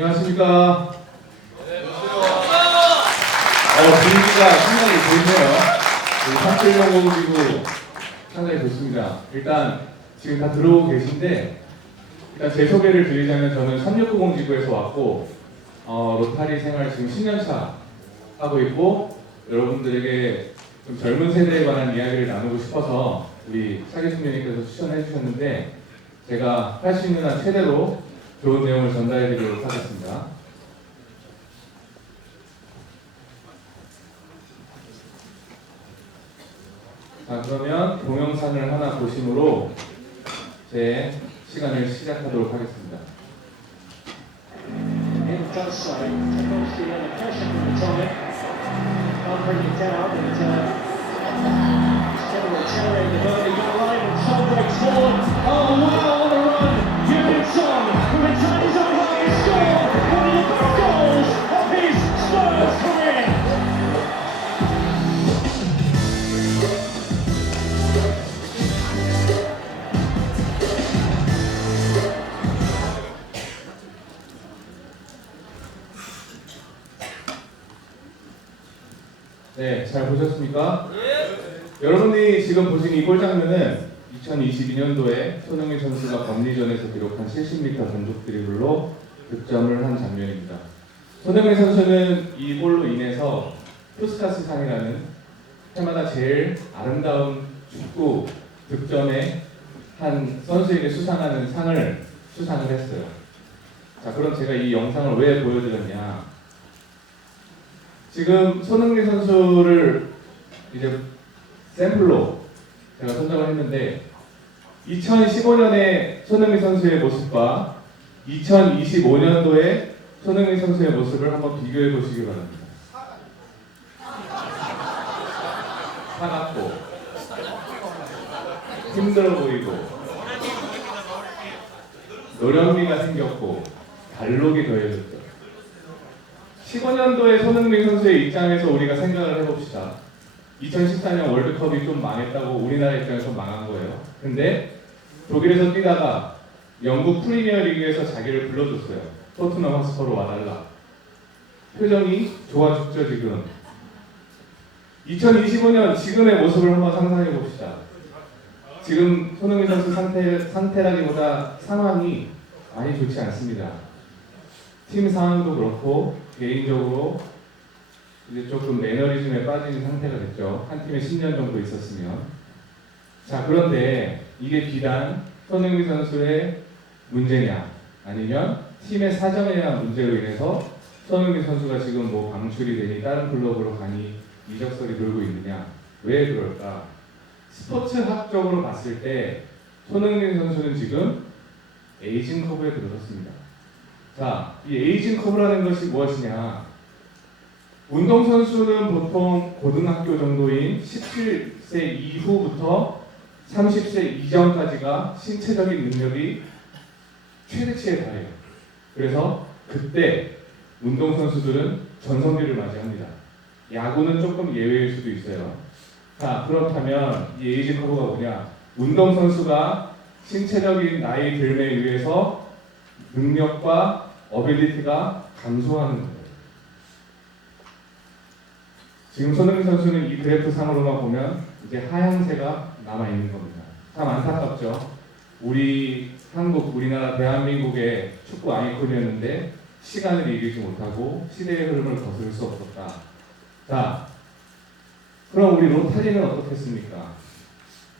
안녕하십니까. 분위기가 상당히 좋네요. 37년공기구 상당히 좋습니다. 일단 지금 다 들어오고 계신데 일단 제 소개를 드리자면 저는 3690지구에서 왔고 로타리 생활 지금 10년차 하고 있고 여러분들에게 좀 젊은 세대에 관한 이야기를 나누고 싶어서 우리 차기숙 위원님께서 추천해 주셨는데 제가 할 수 있는 한 최대로 좋은 내용을 전달해 드리도록 하겠습니다. 자, 그러면 동영상을 하나 보심으로 제 시간을 시작하도록 하겠습니다. It does so. Obviously under pressure from the time. Can't bring it down, but still accelerating the Burnley goal line and Son breaks forward. Oh wow, what a run! Jürgen Son from inside his own half has scored one of the best goals of his Spurs career. 네, 잘 보셨습니까? 여러분이 지금 보신 이 골 장면은 2022년도에 손흥민 선수가 범리전에서 기록한 70m 전속 드리블로 득점을 한 장면입니다. 손흥민 선수는 이 골로 인해서 푸스카스 상이라는 해마다 제일 아름다운 축구 득점에 한 선수에게 수상하는 상을 수상을 했어요. 자, 그럼 제가 이 영상을 왜 보여드렸냐? 지금 손흥민 선수를 이제 샘플로 제가 선정을 했는데 2015년의 손흥민 선수의 모습과 2025년도의 손흥민 선수의 모습을 한번 비교해 보시기 바랍니다. 사납고 힘들어 보이고 노련미가 생겼고 달록이 더해졌죠. 15년도에 손흥민 선수의 입장에서 우리가 생각을 해봅시다. 2014년 월드컵이 좀 망했다고 우리나라 입장에서 망한 거예요. 근데 독일에서 뛰다가 영국 프리미어 리그에서 자기를 불러줬어요. 토트넘 핫스퍼로 와달라. 표정이 좋아 죽죠 지금. 2025년 지금의 모습을 한번 상상해 봅시다. 지금 손흥민 선수 상태라기보다 상황이 많이 좋지 않습니다. 팀 상황도 그렇고 개인적으로 이제 조금 매너리즘에 빠진 상태가 됐죠. 한 팀에 10년 정도 있었으면. 자, 그런데 이게 비단 손흥민 선수의 문제냐 아니면 팀의 사정에 대한 문제로 인해서 손흥민 선수가 지금 뭐 방출이 되니 다른 클럽으로 가니 이적설이 돌고 있느냐? 왜 그럴까? 스포츠학적으로 봤을 때 손흥민 선수는 지금 에이징 커브에 들어섰습니다. 자, 이 에이징 커브라는 것이 무엇이냐? 운동선수는 보통 고등학교 정도인 17세 이후부터 30세 이전까지가 신체적인 능력이 최대치에 달해요. 그래서 그때 운동선수들은 전성기를 맞이합니다. 야구는 조금 예외일 수도 있어요. 자, 그렇다면 이 에이징 커브가 뭐냐? 운동선수가 신체적인 나이 들에 의해서 능력과 어빌리티가 감소하는 거예요. 지금 손흥민 선수는 이 그래프 상으로만 보면 이제 하향세가 남아있는 겁니다. 참 안타깝죠. 우리 한국, 우리나라 대한민국의 축구 아이콘이었는데 시간을 이기지 못하고 시대의 흐름을 거스를 수 없었다. 자, 그럼 우리 로타리는 어떻겠습니까?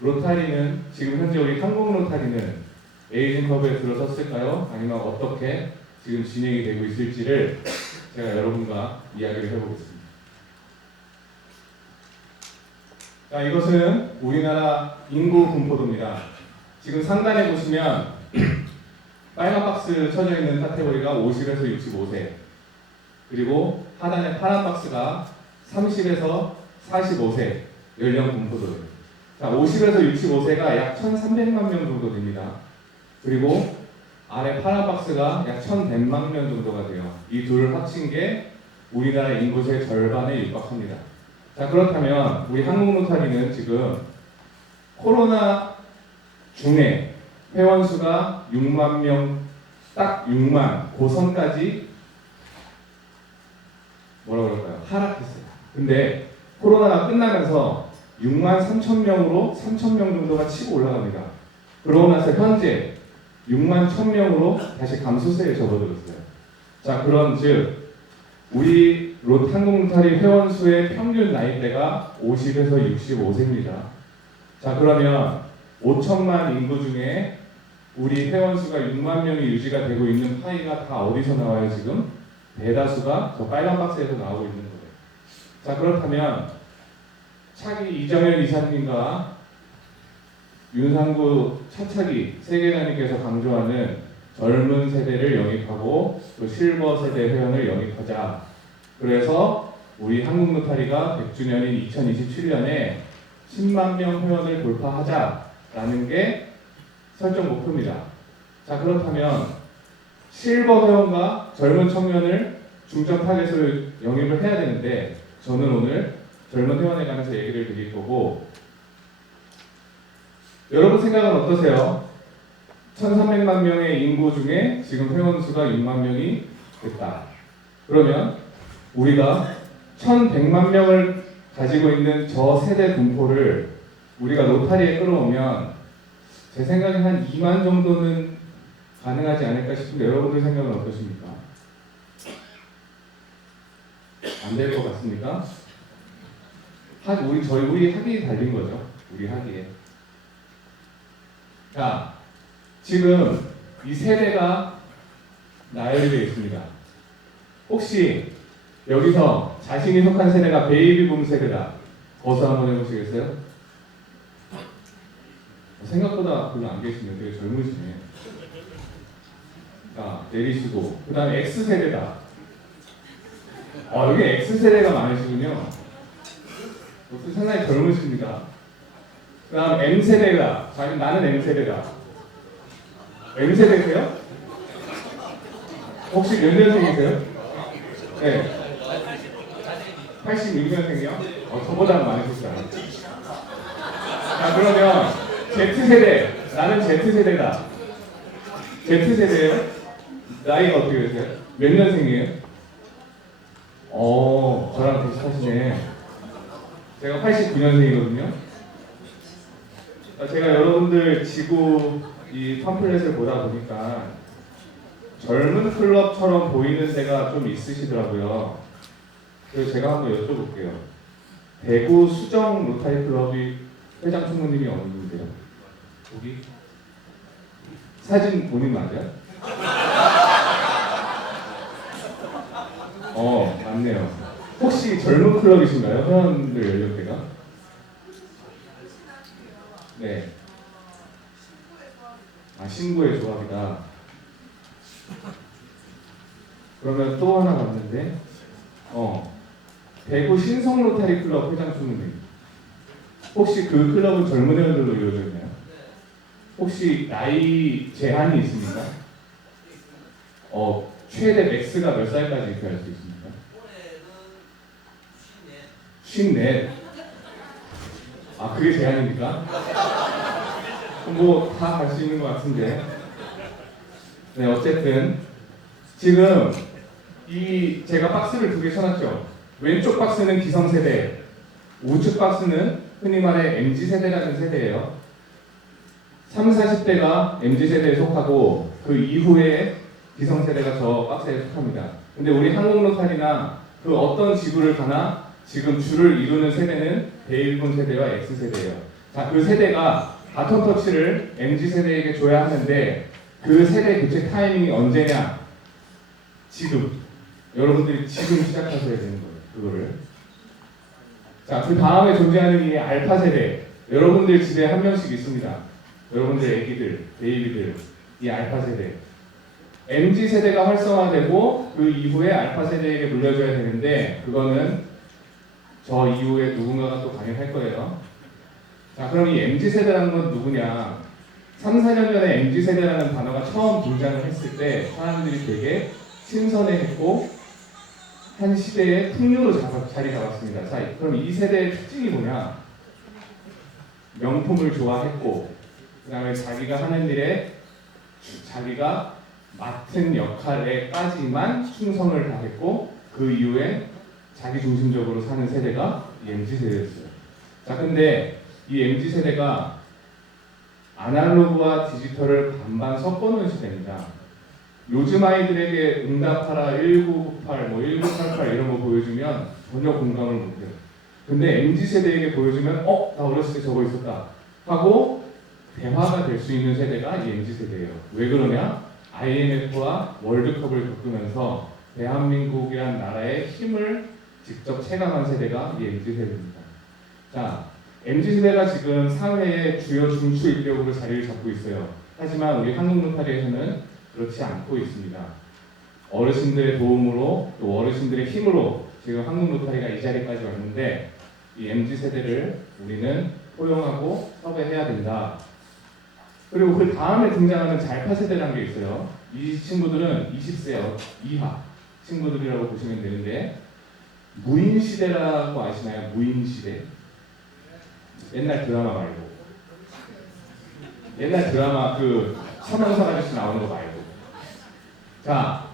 로타리는 지금 현재 우리 한국 로타리는 에이징 커브에 들어섰을까요? 아니면 어떻게 지금 진행이 되고 있을지를 제가 여러분과 이야기를 해보겠습니다. 자, 이것은 우리나라 인구 분포도입니다. 지금 상단에 보시면 빨간 박스 쳐져 있는 카테고리가 50에서 65세, 그리고 하단에 파란 박스가 30에서 45세 연령 분포도예요. 자, 50에서 65세가 약 1,300만 명 정도 됩니다. 그리고 아래 파란 박스가 약 1,100만 명 정도가 돼요. 이 둘을 합친 게 우리나라 인구수의 절반에 육박합니다. 자, 그렇다면 우리 한국 로타리는 지금 코로나 중에 회원 수가 6만 명, 딱 6만 고선까지 뭐라 그럴까요? 하락했어요. 근데 코로나가 끝나면서 6만 3천 명으로 3천 명 정도가 치고 올라갑니다. 그러고 나서 현재 6만 1천 명으로 다시 감소세에 접어들었어요. 자, 그런즉 우리 한국로타리 회원수의 평균 나이대가 50에서 65세입니다. 자, 그러면 5천만 인구 중에 우리 회원수가 6만 명이 유지가 되고 있는 파이가 다 어디서 나와요 지금? 대다수가 저 빨간 박스에서 나오고 있는 거예요. 자, 그렇다면 차기 이정현 이사님과 윤상구 차차기 세계장님께서 강조하는 젊은 세대를 영입하고 또 실버 세대 회원을 영입하자. 그래서 우리 한국로타리가 100주년인 2027년에 10만 명 회원을 돌파하자라는 게 설정 목표입니다. 자, 그렇다면 실버 회원과 젊은 청년을 중점 타겟으로 영입을 해야 되는데 저는 오늘 젊은 회원에 관해서 얘기를 드릴 거고 여러분 생각은 어떠세요? 1300만 명의 인구 중에 지금 회원 수가 6만 명이 됐다. 그러면 우리가 1100만 명을 가지고 있는 저 세대 분포를 우리가 로타리에 끌어오면 제 생각에 한 2만 정도는 가능하지 않을까 싶은데 여러분들 생각은 어떠십니까? 안 될 것 같습니까? 우리 학위에 달린 거죠. 우리 학위에. 자, 지금 이 세대가 나열되어 있습니다. 혹시 여기서 자신이 속한 세대가 베이비붐 세대다. 거수 한번 해보시겠어요? 생각보다 별로 안 계시네요. 되게 젊으시네. 자, 내리시고. 그 다음에 X세대다. 여기 X세대가 많으시군요. 상당히 젊으십니다. 그 다음 M세대가. 나는 M세대다. M세대세요? 혹시 몇 년생이세요? 네. 86년생이요? 저보다는 많으시다. 자, 그러면 Z세대. 나는 Z세대다. Z세대예요? 나이가 어떻게 되세요? 몇 년생이에요? 저랑 비슷하시네. 제가 89년생이거든요. 제가 여러분들 지구 이 팜플렛을 보다 보니까 젊은 클럽처럼 보이는 데가 좀 있으시더라고요. 그래서 제가 한번 여쭤볼게요. 대구 수정 로타리 클럽이 회장 총무님이 어느 분이세요? 여기? 사진 본인 맞아요? 맞네요. 혹시 젊은 클럽이신가요? 회원들 연령대가? 네. 신구의 조합이다. 그러면 또 하나 봤는데, 대구 신성 로타리 클럽 회장 총무님. 혹시 그 클럽은 젊은 회원들로 이루어져 있나요? 혹시 나이 제한이 있습니까? 최대 맥스가 몇 살까지 이렇게 할 수 있습니까? 54. 그게 제한입니까? 뭐 다 갈 수 있는 것 같은데. 네, 어쨌든 지금 제가 박스를 두 개 쳐놨죠. 왼쪽 박스는 기성세대, 우측 박스는 흔히 말해 MZ세대라는 세대예요. 30, 40대가 MZ세대에 속하고 그 이후에 기성세대가 저 박스에 속합니다. 근데 우리 한국로타리나 그 어떤 지구를 가나 지금 주를 이루는 세대는 베이비붐 세대와 X세대예요. 자, 그 세대가 바톤 터치를 MZ세대에게 줘야 하는데 그 세대 교체 타이밍이 언제냐? 지금. 여러분들이 지금 시작하셔야 되는 거예요. 그거를. 자, 그 다음에 존재하는 이 알파 세대. 여러분들 집에 한 명씩 있습니다. 여러분들 애기들, 베이비들, 이 알파 세대. MZ 세대가 활성화되고 그 이후에 알파 세대에게 물려줘야 되는데 그거는 저 이후에 누군가가 또 강행할 거예요. 자, 그럼 이 MZ 세대라는 건 누구냐? 3, 4년 전에 MZ 세대라는 단어가 처음 등장을 했을 때 사람들이 되게 신선해했고 한 시대의 풍류로 자리 잡았습니다. 자, 그럼 이 세대의 특징이 뭐냐? 명품을 좋아했고 그 다음에 자기가 하는 일에 자기가 맡은 역할에까지만 충성을 다했고 그 이후에 자기 중심적으로 사는 세대가 이 MZ 세대였어요. 자, 근데 이 MZ 세대가 아날로그와 디지털을 반반 섞어놓은 시대입니다. 요즘 아이들에게 응답하라 1998, 뭐 1988 이런 거 보여주면 전혀 공감을 못해요. 근데 MZ 세대에게 보여주면 나 어렸을 때 저거 있었다 하고 대화가 될 수 있는 세대가 이 MZ 세대예요. 왜 그러냐? IMF와 월드컵을 겪으면서 대한민국이란 나라의 힘을 직접 체감한 세대가 이 MZ 세대입니다. 자, MZ 세대가 지금 사회의 주요 중추 인력으로 자리를 잡고 있어요. 하지만 우리 한국 노타리에서는 그렇지 않고 있습니다. 어르신들의 도움으로 또 어르신들의 힘으로 지금 한국 노타리가 이 자리까지 왔는데 이 MZ 세대를 우리는 포용하고 섭외해야 된다. 그리고 그 다음에 등장하는 잘파 세대라는 게 있어요. 이 친구들은 20세 이하 친구들이라고 보시면 되는데 무인 시대라고 아시나요? 무인 시대. 옛날 드라마 말고. 옛날 드라마 그 서명석 아저씨 나오는 거 말고. 자,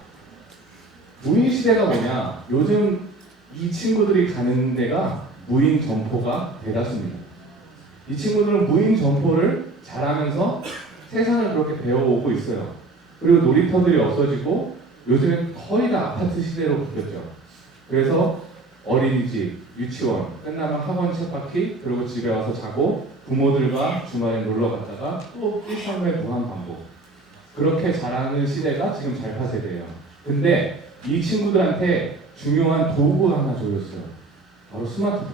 무인 시대가 뭐냐? 요즘 이 친구들이 가는 데가 무인 점포가 대다수입니다. 이 친구들은 무인 점포를 잘하면서 세상을 그렇게 배워오고 있어요. 그리고 놀이터들이 없어지고 요즘엔 거의 다 아파트 시대로 바뀌었죠. 그래서 어린이집, 유치원, 끝나면 학원 쳇바퀴, 그리고 집에 와서 자고 부모들과 주말에 놀러 갔다가 또 일상의 무한 반복. 그렇게 자라는 시대가 지금 잘파 세대예요. 근데 이 친구들한테 중요한 도구가 하나 줘줬어요. 바로 스마트폰.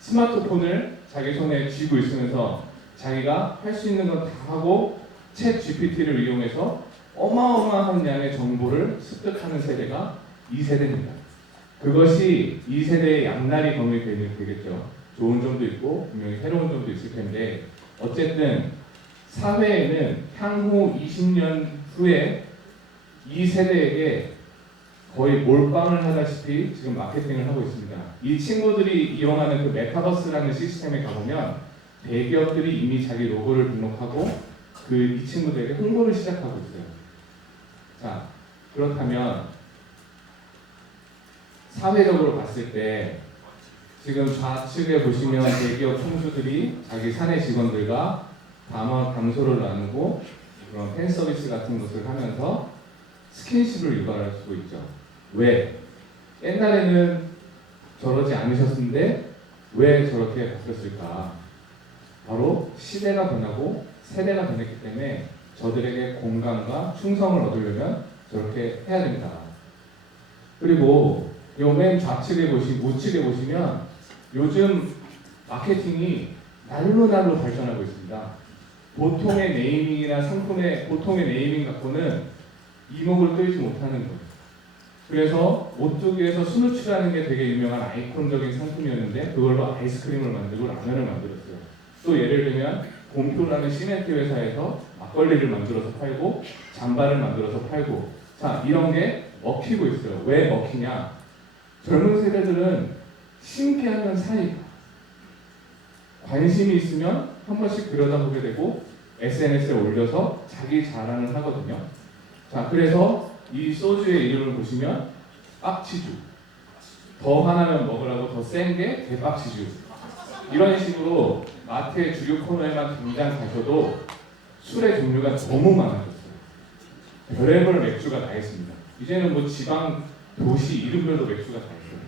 스마트폰을 자기 손에 쥐고 있으면서 자기가 할 수 있는 건 다 하고 챗 GPT를 이용해서 어마어마한 양의 정보를 습득하는 세대가 이 세대입니다. 그것이 이 세대의 양날이 검이 되겠죠. 좋은 점도 있고 분명히 새로운 점도 있을 텐데 어쨌든 사회에는 향후 20년 후에 이 세대에게 거의 몰빵을 하다시피 지금 마케팅을 하고 있습니다. 이 친구들이 이용하는 그 메타버스라는 시스템에 가보면 대기업들이 이미 자기 로고를 등록하고 이 친구들에게 홍보를 시작하고 있어요. 자, 그렇다면 사회적으로 봤을 때 지금 좌측에 보시면 대기업 총수들이 자기 사내 직원들과 담소를 나누고 그런 팬 서비스 같은 것을 하면서 스킨십을 유발할 수 있죠. 왜? 옛날에는 저러지 않으셨는데 왜 저렇게 바뀌었을까? 바로 시대가 변하고 세대가 변했기 때문에 저들에게 공감과 충성을 얻으려면 저렇게 해야 됩니다. 그리고 요 맨 좌측에 우측에 보시면 요즘 마케팅이 날로 발전하고 있습니다. 보통의 네이밍이나 상품의 보통의 네이밍 갖고는 이목을 끌지 못하는 거예요. 그래서 오뚜기에서 스누츠라는 게 되게 유명한 아이콘적인 상품이었는데 그걸로 아이스크림을 만들고 라면을 만들었어요. 또 예를 들면 곰표라는 시멘트 회사에서 막걸리를 만들어서 팔고 잠바를 만들어서 팔고 자 이런 게 먹히고 있어요. 왜 먹히냐? 젊은 세대들은 신기하면 사니까 관심이 있으면 한 번씩 들여다보게 되고 SNS에 올려서 자기 자랑을 하거든요. 자 그래서 이 소주의 이름을 보시면 빡치주 더 하나면 먹으라고 더 센 게 대빡치주 이런 식으로 마트의 주류 코너에만 당장 가셔도 술의 종류가 너무 많아졌어요. 별의별 맥주가 다 있습니다. 이제는 뭐 지방 도시 이름별로 맥주가 다 있어요.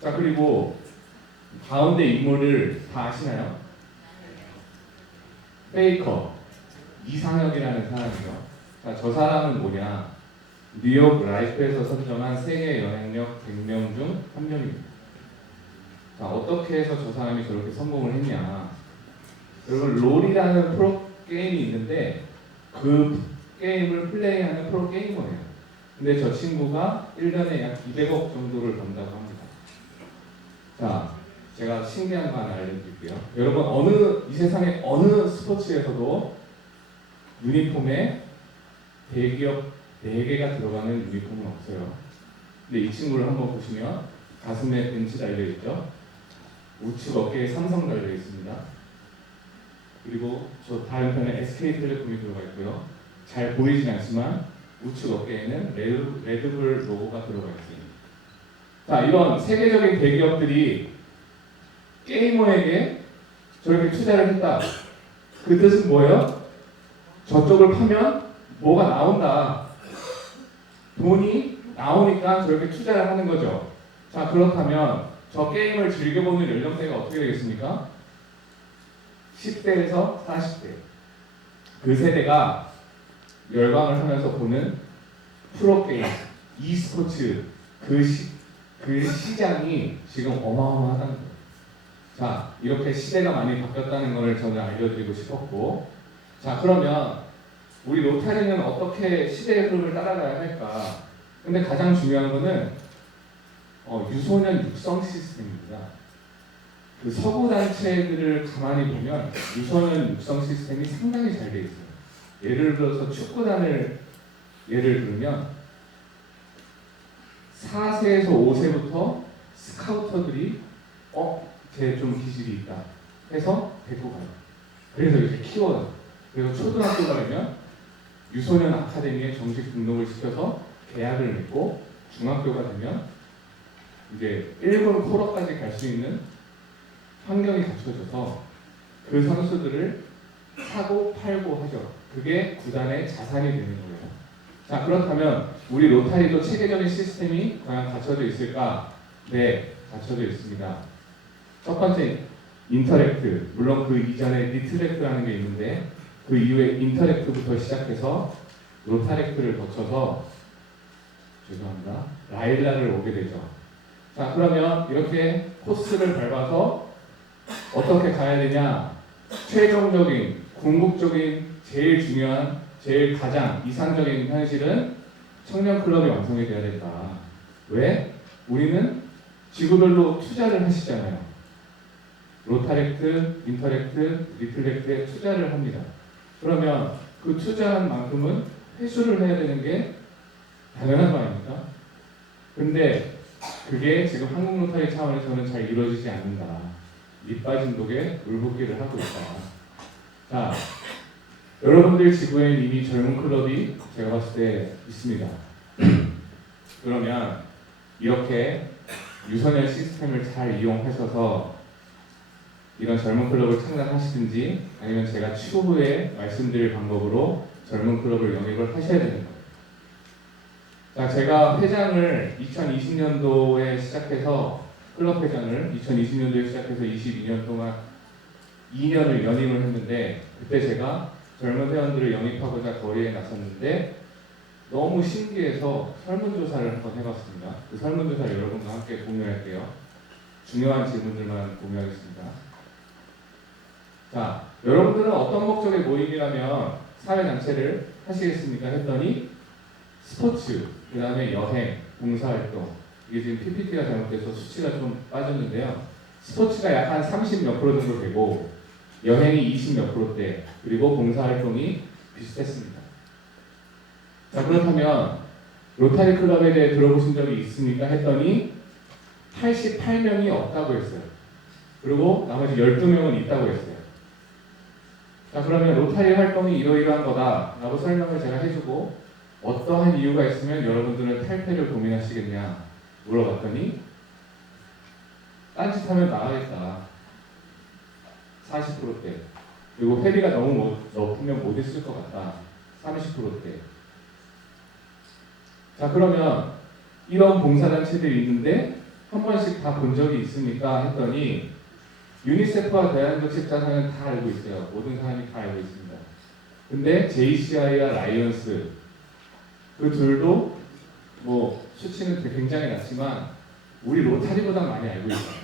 자 그리고 가운데 인물을 다 아시나요? 페이커 이상혁이라는 사람이죠. 자, 저 사람은 뭐냐? 뉴욕 라이프에서 선정한 세계 영향력 100명 중 한 명입니다. 자, 어떻게 해서 저 사람이 저렇게 성공을 했냐? 여러분 롤이라는 프로게임이 있는데 그 게임을 플레이하는 프로게이머예요. 근데 저 친구가 1년에 약 200억 정도를 번다고 합니다. 자, 제가 신기한 거 하나 알려드릴게요. 여러분 이 세상의 어느 스포츠에서도 유니폼에 대기업 4개가 들어가는 유니폼은 없어요. 근데 이 친구를 한번 보시면 가슴에 벤츠 달려있죠. 우측 어깨에 삼성 달려있습니다. 그리고 저 다른 편에 SK텔레콤이 들어가 있고요. 잘 보이진 않지만 우측 어깨에는 레드불 로고가 들어가 있습니다. 자, 이런 세계적인 대기업들이 게이머에게 저렇게 투자를 했다. 그 뜻은 뭐예요? 저쪽을 파면 뭐가 나온다. 돈이 나오니까 저렇게 투자를 하는 거죠. 자, 그렇다면 저 게임을 즐겨보는 연령대가 어떻게 되겠습니까? 10대에서 40대. 그 세대가 열광을 하면서 보는 프로게임, e스포츠 그 시장이 지금 어마어마하다는 거예요. 자, 이렇게 시대가 많이 바뀌었다는 것을 저는 알려드리고 싶었고, 자, 그러면 우리 로타리는 어떻게 시대의 흐름을 따라가야 할까? 근데 가장 중요한 거는 유소년 육성 시스템입니다. 그 서구 단체들을 가만히 보면 유소년 육성 시스템이 상당히 잘 돼 있어요. 예를 들어서 축구단을 예를 들면 4세에서 5세부터 스카우터들이 쟤 좀 기질이 있다 해서 데리고 가요. 그래서 이렇게 키워요. 그래서 초등학교 가면 유소년 아카데미에 정식 등록을 시켜서 계약을 맺고 중학교가 되면 이제 1군 코러까지 갈 수 있는 환경이 갖춰져서 그 선수들을 사고 팔고 하죠. 그게 구단의 자산이 되는 거예요. 자, 그렇다면 우리 로타리도 체계적인 시스템이 과연 갖춰져 있을까? 네, 갖춰져 있습니다. 첫 번째, 인터랙트. 물론 그 이전에 리트랙트라는 게 있는데 그 이후에 인터랙트부터 시작해서 로타렉트를 거쳐서 죄송합니다. 라일라를 오게 되죠. 자, 그러면 이렇게 코스를 밟아서 어떻게 가야 되냐? 최종적인, 궁극적인, 제일 중요한, 제일 가장 이상적인 현실은 청년 클럽이 완성이 돼야 된다. 왜? 우리는 지구별로 투자를 하시잖아요. 로타렉트, 인터렉트, 리플렉트에 투자를 합니다. 그러면 그 투자한 만큼은 회수를 해야 되는 게 당연한 거 아닙니까? 근데 그게 지금 한국 로타리 차원에서는 잘 이루어지지 않는다. 밑 빠진 독에 물 붓기를 하고 있다. 자, 여러분들 지구에 이미 젊은 클럽이 제가 봤을 때 있습니다. 그러면 이렇게 유소년 시스템을 잘 이용하셔서 이런 젊은 클럽을 창단하시든지 아니면 제가 추후에 말씀드릴 방법으로 젊은 클럽을 영입을 하셔야 되는 거예요. 자, 제가 회장을 2020년도에 시작해서 클럽 회장을 2020년도에 시작해서 22년 동안 2년을 연임을 했는데 그때 제가 젊은 회원들을 영입하고자 거리에 나섰는데 너무 신기해서 설문조사를 한번 해봤습니다. 그 설문조사를 여러분과 함께 공유할게요. 중요한 질문들만 공유하겠습니다. 자, 여러분들은 어떤 목적의 모임이라면 사회단체를 하시겠습니까? 했더니 스포츠, 그 다음에 여행, 봉사활동. 이게 지금 PPT가 잘못돼서 수치가 좀 빠졌는데요. 스포츠가 약 한 30 몇 프로 정도 되고 여행이 20 몇 프로대, 그리고 봉사활동이 비슷했습니다. 자, 그렇다면 로타리 클럽에 대해 들어보신 적이 있습니까? 했더니 88명이 없다고 했어요. 그리고 나머지 12명은 있다고 했어요. 자, 그러면 로타리 활동이 이러이러한 거다 라고 설명을 제가 해주고 어떠한 이유가 있으면 여러분들은 탈퇴를 고민하시겠냐 물어봤더니 딴짓하면 나가겠다. 40%대. 그리고 회비가 너무 높으면 못 있을 것 같다. 30%대. 자, 그러면 이런 봉사단체들이 있는데 한 번씩 다 본 적이 있습니까? 했더니 유니세프와 대한독립자산은 다 알고 있어요. 모든 사람이 다 알고 있습니다. 근데 JCI와 라이언스 그 둘도 뭐 수치는 굉장히 낮지만 우리 로타리보다 많이 알고 있어요.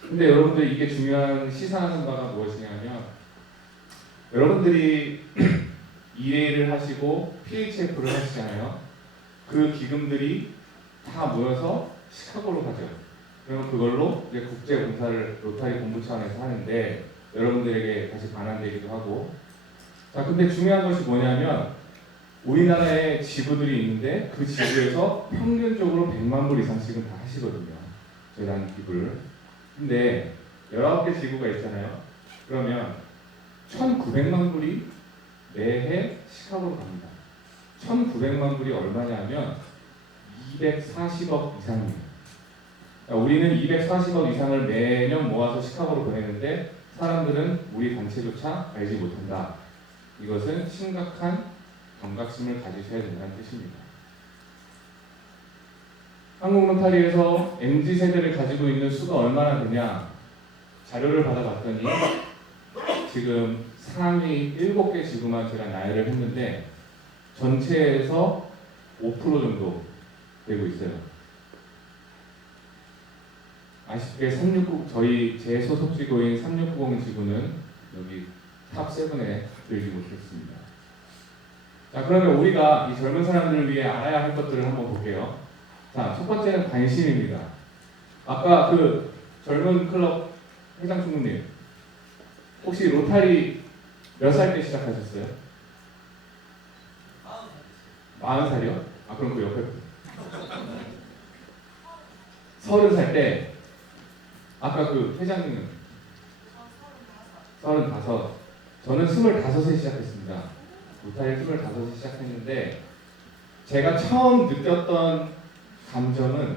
근데 여러분들 이게 중요한 시사하는 바가 무엇이냐면 여러분들이 EA를 하시고 PHF를 하시잖아요. 그 기금들이 다 모여서 시카고로 가죠. 그러면 그걸로 이제 국제 봉사를 로타리 본부 차원에서 하는데 여러분들에게 다시 반환되기도 하고. 자, 근데 중요한 것이 뭐냐면 우리나라에 지부들이 있는데 그 지부에서 평균적으로 100만 불 이상씩은 다 하시거든요. 재단 기부를. 근데 19개 지부가 있잖아요. 그러면 1,900만 불이 매해 시카고로 갑니다. 1,900만 불이 얼마냐 하면 240억 이상입니다. 그러니까 우리는 240억 이상을 매년 모아서 시카고로 보내는데 사람들은 우리 단체조차 알지 못한다. 이것은 심각한 경각심을 가지셔야 된다는 뜻입니다. 한국 로타리에서 MZ세대를 가지고 있는 수가 얼마나 되냐 자료를 받아봤더니 지금 상위 7개 지구만 제가 나열을 했는데 전체에서 5% 정도 되고 있어요. 아쉽게 369 저희 제 소속 지구인 3690 지구는 여기 탑 7에 들지 못했습니다. 자, 그러면 우리가 이 젊은 사람들을 위해 알아야 할 것들을 한번 볼게요. 자, 첫 번째는 관심입니다. 아까 그 젊은 클럽 회장 총무님 혹시 로타리 몇 살 때 시작하셨어요? 40살이요? 아, 그럼 그 옆에 30살 때 아까 그 회장님은 35. 저는 25에 시작했습니다. 로타리 25에 시작했는데 제가 처음 느꼈던 감정은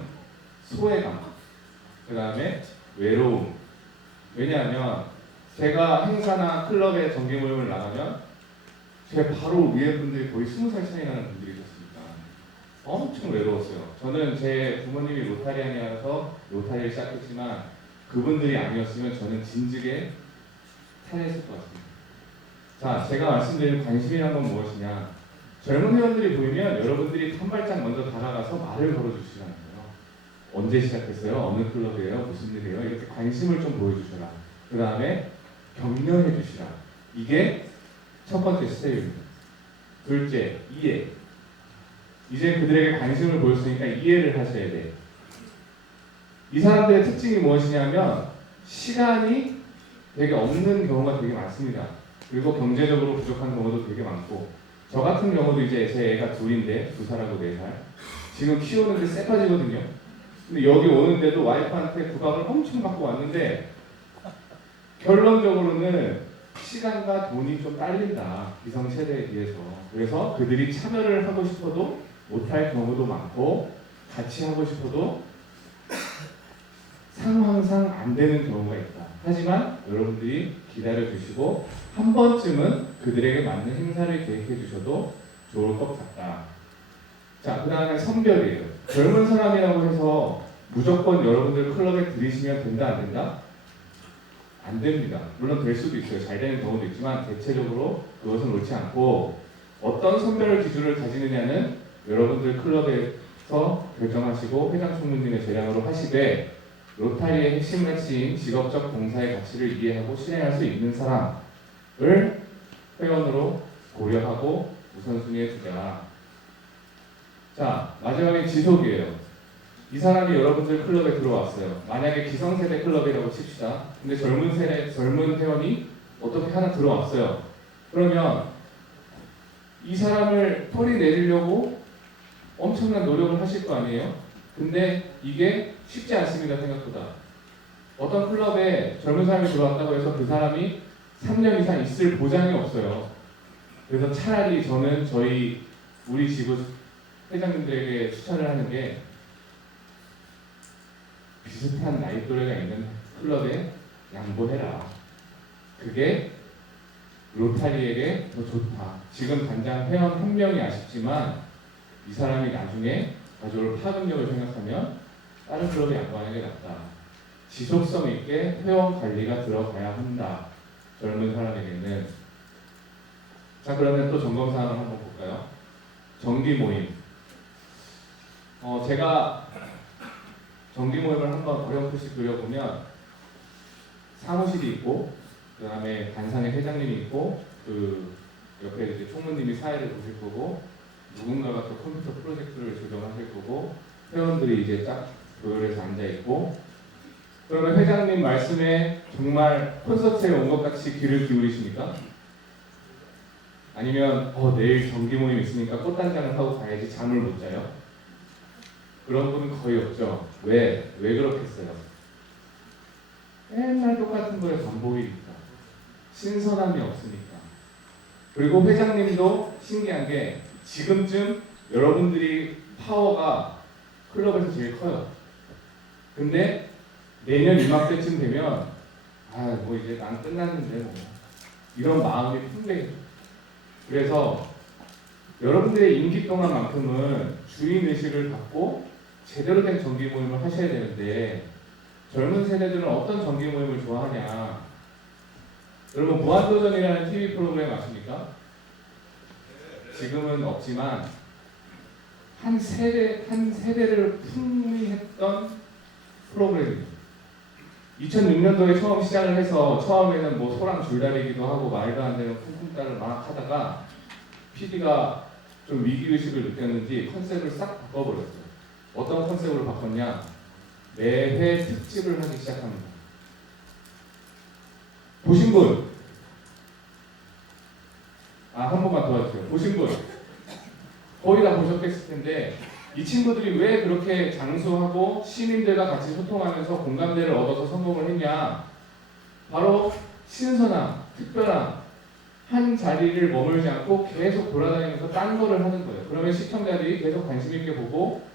소외감, 그 다음에 외로움. 왜냐하면 제가 행사나 클럽에 정기 모임을 나가면 제 바로 위에 분들이 거의 20살 차이 나는 분들이셨으니까 엄청 외로웠어요. 저는 제 부모님이 로타리안이라서 로타리를 시작했지만 그분들이 아니었으면 저는 진즉에 탈했을 것 같습니다. 자, 제가 말씀드린 관심이란 건 무엇이냐? 젊은 회원들이 보이면 여러분들이 한 발짝 먼저 다가가서 말을 걸어주시라는 거예요. 언제 시작했어요? 어느 클럽이에요? 무슨 일이에요? 이렇게 관심을 좀 보여주셔라. 그 다음에 격려해 주시라. 이게 첫 번째 스텝입니다. 둘째, 이해. 이제 그들에게 관심을 보였으니까 이해를 하셔야 돼. 이 사람들의 특징이 무엇이냐면 시간이 되게 없는 경우가 되게 많습니다. 그리고 경제적으로 부족한 경우도 되게 많고 저 같은 경우도 이제 제 애가 둘인데 2살하고 4살 지금 키우는데 쎄빠지거든요. 근데 여기 오는데도 와이프한테 부각을 엄청 받고 왔는데 결론적으로는 시간과 돈이 좀 딸린다. 기성세대에 비해서. 그래서 그들이 참여를 하고 싶어도 못할 경우도 많고 같이 하고 싶어도 상황상 안 되는 경우가 있다. 하지만 여러분들이 기다려 주시고 한 번쯤은 그들에게 맞는 행사를 계획해 주셔도 좋을 것 같다. 자, 그 다음에 선별이에요. 젊은 사람이라고 해서 무조건 여러분들 클럽에 들이시면 된다, 안 된다? 안 됩니다. 물론 될 수도 있어요. 잘 되는 경우도 있지만 대체적으로 그것은 옳지 않고 어떤 선별 기준을 가지느냐는 여러분들 클럽에서 결정하시고 회장 총무님의 재량으로 하시되 로타리의 핵심 가치인 직업적 봉사의 가치를 이해하고 실행할 수 있는 사람을 회원으로 고려하고 우선순위에 두자. 자, 마지막에 지속이에요. 이 사람이 여러분들 클럽에 들어왔어요. 만약에 기성세대 클럽이라고 칩시다. 근데 젊은 회원이 어떻게 하나 들어왔어요. 그러면 이 사람을 털이 내리려고 엄청난 노력을 하실 거 아니에요? 근데 이게 쉽지 않습니다, 생각보다. 어떤 클럽에 젊은 사람이 들어왔다고 해서 그 사람이 3년 이상 있을 보장이 없어요. 그래서 차라리 저는 우리 지구 회장님들에게 추천을 하는 게 비슷한 나이 또래가 있는 클럽에 양보해라. 그게 로타리에게 더 좋다. 지금 당장 회원 한 명이 아쉽지만 이 사람이 나중에 가져올 파급력을 생각하면 다른 클럽에 양보하는 게 낫다. 지속성 있게 회원 관리가 들어가야 한다. 젊은 사람에게는. 자, 그러면 또 점검사항을 한번 볼까요? 정기 모임. 제가 정기 모임을 한번 어렴풋이 그려보면 사무실이 있고 그 다음에 단상에 회장님이 있고 그 옆에 이제 총무님이 사회를 보실 거고 누군가가 또 컴퓨터 프로젝트를 조정하실 거고 회원들이 이제 딱 조율해서 앉아 있고 그러면 회장님 말씀에 정말 콘서트에 온 것 같이 귀를 기울이십니까? 아니면 내일 정기 모임 있으니까 꽃단장을 하고 가야지 잠을 못 자요? 그런 분은 거의 없죠. 왜 그렇겠어요? 맨날 똑같은 거에 반복이니까. 신선함이 없으니까. 그리고 회장님도 신기한 게 지금쯤 여러분들이 파워가 클럽에서 제일 커요. 근데 내년 이맘때쯤 되면 뭐 이제 난 끝났는데 뭐 이런 마음이 풍부해요. 그래서 여러분들의 임기 동안만큼은 주인 의식을 갖고 제대로 된 정기 모임을 하셔야 되는데 젊은 세대들은 어떤 정기 모임을 좋아하냐? 여러분 무한도전이라는 TV 프로그램 아십니까? 지금은 없지만 한 세대를 풍미했던 프로그램입니다. 2006년도에 처음 시작을 해서 처음에는 뭐 소랑 줄다리기도 하고 말도 안 되는 쿵쿵따를 막 하다가 PD가 좀 위기의식을 느꼈는지 컨셉을 싹 바꿔버렸어요. 어떤 컨셉으로 바꿨냐? 매회 특집을 하기 시작합니다. 보신 분? 한 번만 도와주세요. 보신 분? 거의 다 보셨겠을 텐데 이 친구들이 왜 그렇게 장수하고 시민들과 같이 소통하면서 공감대를 얻어서 성공을 했냐? 바로 신선함, 특별함, 한 자리를 머물지 않고 계속 돌아다니면서 딴 거를 하는 거예요. 그러면 시청자들이 계속 관심 있게 보고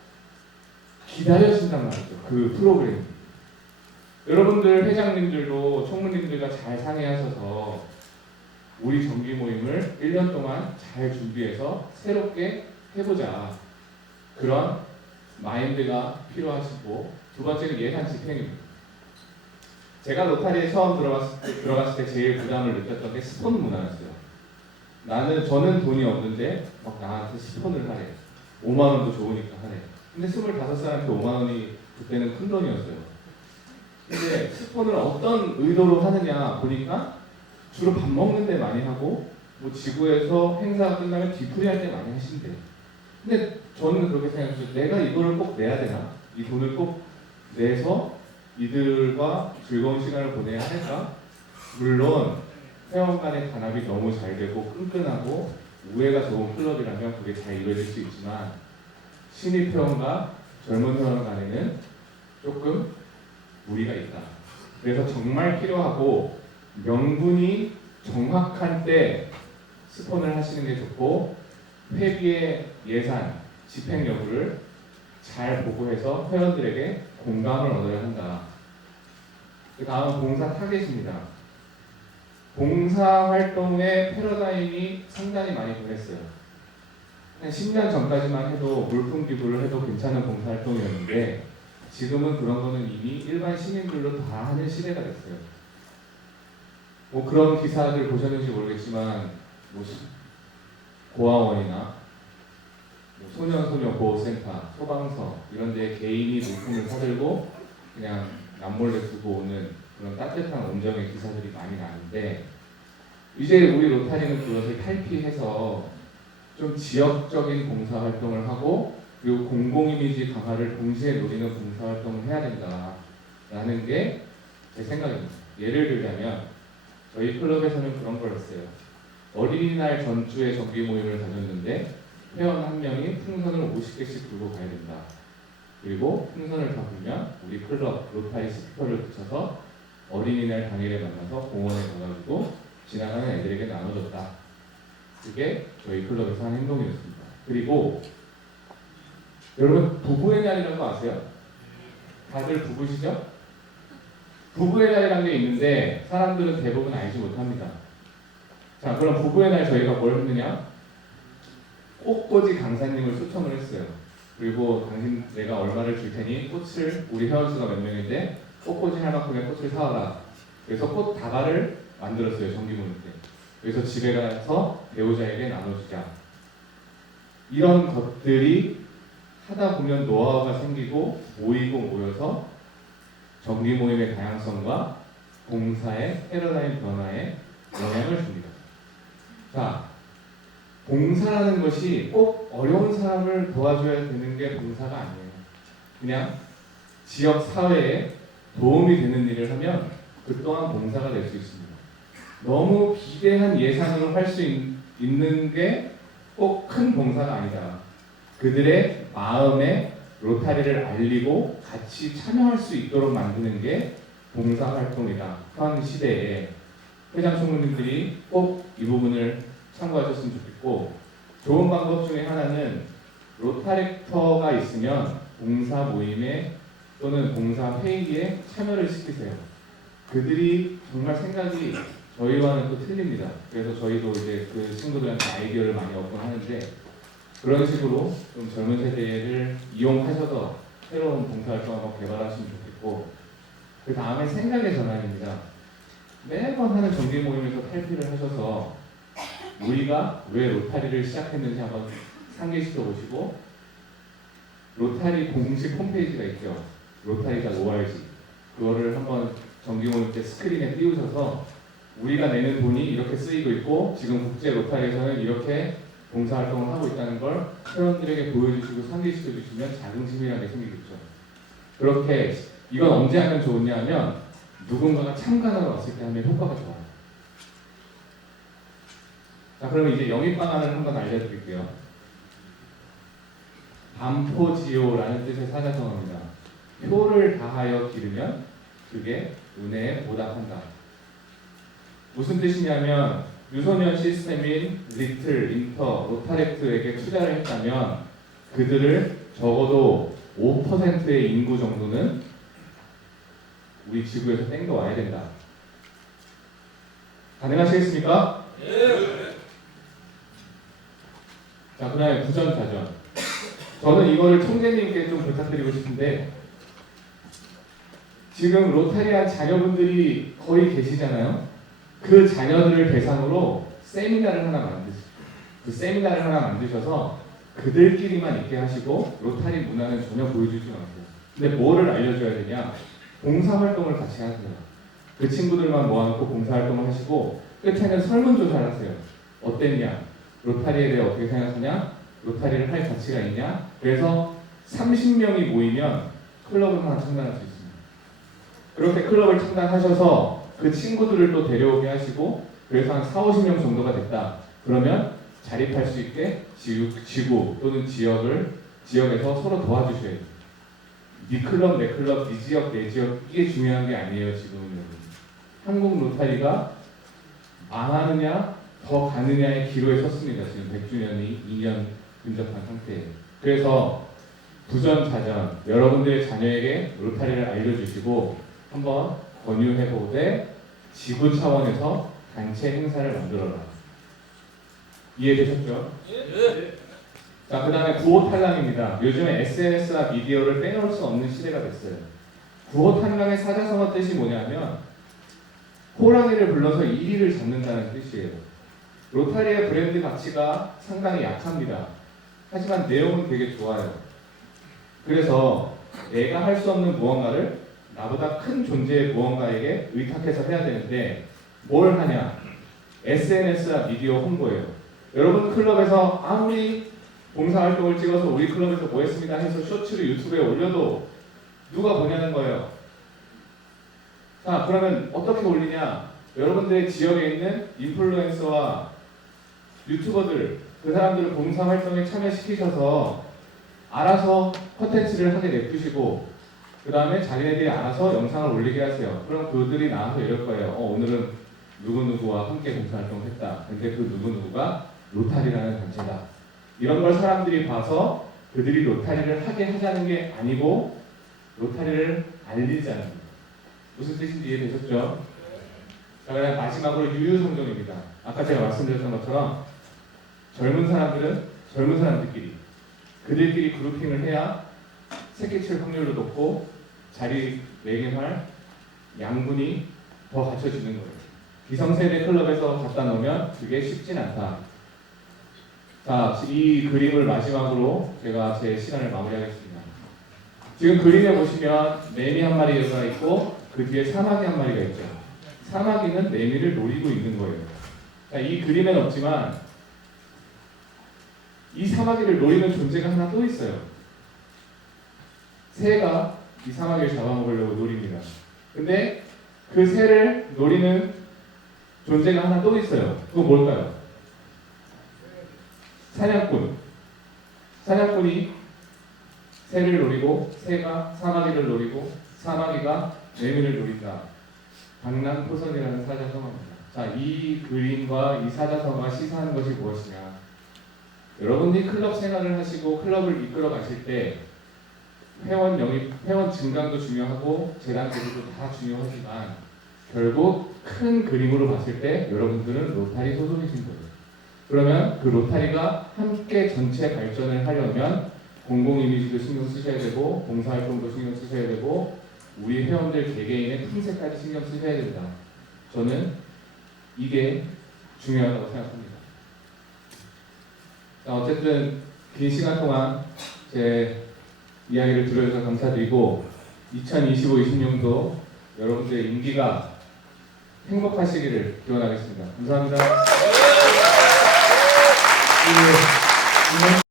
기다려진단 말이죠. 그 프로그램. 여러분들 회장님들도 총무님들과 잘 상의하셔서 우리 정기 모임을 1년 동안 잘 준비해서 새롭게 해보자. 그런 마인드가 필요하시고 두 번째는 예산 집행입니다. 제가 로타리에 처음 들어갔을 때 제일 부담을 느꼈던 게 스폰 문화였어요. 저는 돈이 없는데 막 나한테 스폰을 하래. 5만 원도 좋으니까 하래. 근데 25살한테 5만 원이 그때는 큰 돈이었어요. 근데 스폰을 어떤 의도로 하느냐 보니까 주로 밥 먹는 데 많이 하고 뭐 지구에서 행사가 끝나면 뒤풀이 할 때 많이 하신대요. 근데 저는 그렇게 생각했어요. 내가 이거를 꼭 내야 되나? 이 돈을 꼭 내서 이들과 즐거운 시간을 보내야 할까? 물론 회원 간의 단합이 너무 잘 되고 끈끈하고 우애가 좋은 클럽이라면 그게 잘 이루어질 수 있지만 신입 회원과 젊은 회원 간에는 조금 무리가 있다. 그래서 정말 필요하고 명분이 정확한 때 스폰을 하시는 게 좋고 회비의 예산, 집행 여부를 잘 보고해서 회원들에게 공감을 얻어야 한다. 그 다음 봉사 타겟입니다. 봉사 활동의 패러다임이 상당히 많이 변했어요. 한 10년 전까지만 해도 물품 기부를 해도 괜찮은 봉사 활동이었는데 지금은 그런 거는 이미 일반 시민들로 다 하는 시대가 됐어요. 뭐 그런 기사들 보셨는지 모르겠지만 뭐 고아원이나 소년소녀 보호센터, 소방서 이런 데 개인이 물품을 사들고 그냥 남몰래 두고 오는 그런 따뜻한 온정의 기사들이 많이 나는데 이제 우리 로타리는 그것을 탈피해서 좀 지역적인 봉사활동을 하고 그리고 공공이미지 강화를 동시에 노리는 봉사활동을 해야 된다라는 게 제 생각입니다. 예를 들자면 저희 클럽에서는 그런 걸 했어요. 어린이날 전주에 정기 모임을 다녔는데 회원 한 명이 풍선을 50개씩 들고 가야 된다. 그리고 풍선을 다 불면 우리 클럽 로타리 스피커를 붙여서 어린이날 당일에 만나서 공원에 가가지고 지나가는 애들에게 나눠줬다. 그게 저희 클럽에서 한 행동이었습니다. 그리고 여러분 부부의 날이라는 거 아세요? 다들 부부시죠? 부부의 날이라는 게 있는데 사람들은 대부분 알지 못합니다. 자, 그럼 부부의 날 저희가 뭘 했느냐? 꽃꽂이 강사님을 초청을 했어요. 그리고 당신 내가 얼마를 줄 테니 꽃을 우리 회원수가 몇 명인데 꽃꽂이 할 만큼의 꽃을 사와라. 그래서 꽃 다발을 만들었어요. 정기 모임 때. 그래서 집에 가서 배우자에게 나눠주자. 이런 것들이 하다 보면 노하우가 생기고 모이고 모여서 정기 모임의 다양성과 봉사의 패러다임 변화에 영향을 줍니다. 자, 봉사라는 것이 꼭 어려운 사람을 도와줘야 되는 게 봉사가 아니에요. 그냥 지역 사회에 도움이 되는 일을 하면 그 또한 봉사가 될 수 있습니다. 너무 기대한 예산으로 할 수 있는 게 꼭 큰 봉사가 아니다. 그들의 마음에 로타리를 알리고 같이 참여할 수 있도록 만드는 게 봉사활동이다. 현 시대에 회장 총무님들이 꼭 이 부분을 참고하셨으면 좋겠고 좋은 방법 중에 하나는 로타렉터가 있으면 봉사 모임에 또는 봉사 회의에 참여를 시키세요. 그들이 정말 생각이 저희와는 또 틀립니다. 그래서 저희도 이제 그 친구들한테 아이디어를 많이 얻곤 하는데 그런 식으로 좀 젊은 세대를 이용하셔서 새로운 봉사활동 한번 개발하시면 좋겠고 그 다음에 생각의 전환입니다. 매번 하는 정기 모임에서 탈피를 하셔서 우리가 왜 로타리를 시작했는지 한번 상기시켜 보시고 로타리 공식 홈페이지가 있죠. 로타리.org 그거를 한번 정기 모임 때 스크린에 띄우셔서 우리가 내는 돈이 이렇게 쓰이고 있고 지금 국제 로타리에서는 이렇게 봉사활동을 하고 있다는 걸 회원들에게 보여주시고 상기시켜 주시면 자긍심이라는 게 생기겠죠. 그렇게 이건 언제 하면 좋으냐 하면 누군가가 참관하러 왔을 때 하면 효과가 좋아요. 자, 그러면 이제 영입 방안을 한번 알려드릴게요. 반포지오라는 뜻의 사자성어입니다. 표를 다하여 기르면 그게 은혜에 보답한다. 무슨 뜻이냐면 유소년 시스템인 리틀, 인터, 로타렉트에게 투자를 했다면 그들을 적어도 5%의 인구 정도는 우리 지구에서 땡겨와야 된다. 가능하시겠습니까? 네. 자, 그 다음에 부전자전. 저는 이거를 총재님께 좀 부탁드리고 싶은데 지금 로타리안 자녀분들이 거의 계시잖아요. 그 자녀들을 대상으로 세미나를 하나 만드시고 그 세미나를 하나 만드셔서 그들끼리만 있게 하시고 로타리 문화는 전혀 보여주지 않고 근데 뭐를 알려줘야 되냐? 봉사활동을 같이 하세요. 그 친구들만 모아놓고 봉사활동을 하시고 끝에는 설문조사를 하세요. 어땠냐? 로타리에 대해 어떻게 생각하냐? 로타리를 할 가치가 있냐? 그래서 30명이 모이면 클럽을 하나 창단할 수 있습니다. 그렇게 클럽을 창단하셔서 그 친구들을 또 데려오게 하시고 그래서 한 4, 50명 정도가 됐다. 그러면 자립할 수 있게 지구 또는 지역에서 서로 도와주셔야 돼요. 네 클럽, 내 클럽, 네 지역, 내 지역 이게 중요한 게 아니에요. 지금은 한국 로타리가 망하느냐 더 가느냐의 기로에 섰습니다. 지금 100주년이 2년 근접한 상태예요. 그래서 부전자전 여러분들의 자녀에게 로타리를 알려주시고 한번 권유해보되 지구 차원에서 단체 행사를 만들어라. 이해되셨죠? 네. 자, 그 다음에 구호 탈랑입니다. 요즘에 SNS와 미디어를 빼놓을 수 없는 시대가 됐어요. 구호 탈랑의 사자성어 뜻이 뭐냐면 호랑이를 불러서 1위를 잡는다는 뜻이에요. 로타리의 브랜드 가치가 상당히 약합니다. 하지만 내용은 되게 좋아요. 그래서 내가 할 수 없는 무언가를 나보다 큰 존재의 무언가에게 의탁해서 해야 되는데 뭘 하냐? SNS와 미디어 홍보예요. 여러분 클럽에서 아무리 봉사활동을 찍어서 우리 클럽에서 뭐 했습니다 해서 쇼츠를 유튜브에 올려도 누가 보냐는 거예요. 자, 그러면 어떻게 올리냐? 여러분들의 지역에 있는 인플루엔서와 유튜버들, 그 사람들을 봉사활동에 참여시키셔서 알아서 콘텐츠를 하게 냅두시고 그 다음에 자기네들이 알아서 영상을 올리게 하세요. 그럼 그들이 나와서 이럴 거예요. 오늘은 누구누구와 함께 봉사활동을 했다. 근데 그 누구누구가 로타리라는 단체다. 이런 걸 사람들이 봐서 그들이 로타리를 하게 하자는 게 아니고 로타리를 알리자는 거예요. 무슨 뜻인지 이해되셨죠? 자, 그다음 마지막으로 유유상종입니다. 아까 제가 말씀드렸던 것처럼 젊은 사람들은 젊은 사람들끼리 그들끼리 그룹핑을 해야 새끼칠 확률도 높고 자리 매김할 양분이 더 갖춰지는 거예요. 기성세대 클럽에서 갖다 놓으면 그게 쉽진 않다. 자, 이 그림을 마지막으로 제가 제 시간을 마무리하겠습니다. 지금 그림에 보시면 매미 한 마리가 있고 그 뒤에 사마귀 한 마리가 있죠. 사마귀는 매미를 노리고 있는 거예요. 자, 이 그림에는 없지만 이 사마귀를 노리는 존재가 하나 또 있어요. 새가 이 사마귀를 잡아먹으려고 노립니다. 근데 그 새를 노리는 존재가 하나 또 있어요. 그건 뭘까요? 사냥꾼. 사냥꾼이 새를 노리고 새가 사마귀를 노리고 사마귀가 매미를 노린다. 강남포선이라는 사자성어입니다. 자, 이 그림과 이 사자성어가 시사하는 것이 무엇이냐? 여러분이 클럽 생활을 하시고 클럽을 이끌어 가실 때 회원 영입, 회원 증강도 중요하고 재단 제도도 다 중요하지만 결국 큰 그림으로 봤을 때 여러분들은 로타리 소속이신 거예요. 그러면 그 로타리가 함께 전체 발전을 하려면 공공 이미지도 신경 쓰셔야 되고 봉사활동도 신경 쓰셔야 되고 우리 회원들 개개인의 품새까지 신경 쓰셔야 된다. 저는 이게 중요하다고 생각합니다. 자, 어쨌든 긴 시간 동안 제 이야기를 들어주셔서 감사드리고 2025-26도 여러분들의 임기가 행복하시기를 기원하겠습니다. 감사합니다. 이번